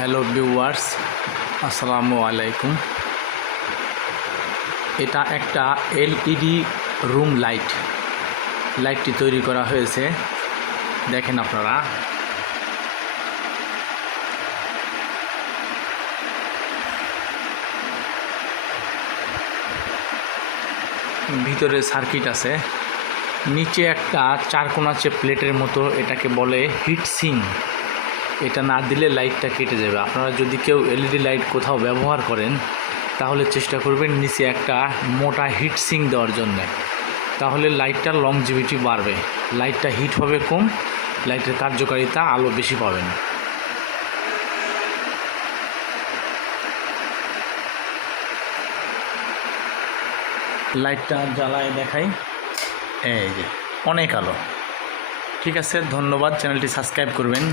Hello viewers আসসালামু আলাইকুম এটা একটা এলইডি রুম লাইট লাইটটি তৈরি করা হয়েছে। দেখেন আপনারা। ভিতরে সার্কিট আছে। নিচে একটা চারকোনা প্লেটের মতো, এটাকে বলে হিট সিং এটা না দিলে লাইটটা কেটে যাবে। আপনারা যদি কেউ এলইডি লাইট কোথাও ব্যবহার করেন, তাহলে চেষ্টা করবেন নিচে একটা মোটা হিট সিং দেওয়ার জন্য। তাহলে লাইটটার লংজিভিটি বাড়বে। লাইটটা হিট হবে কম লাইটের কার্যকারিতা আলো বেশি পাবেন লাইটটা জ্বালায় দেখাই। এই যে, অনেক আলো। ঠিক আছে, ধন্যবাদ। চ্যানেলটি সাবস্ক্রাইব করবেন।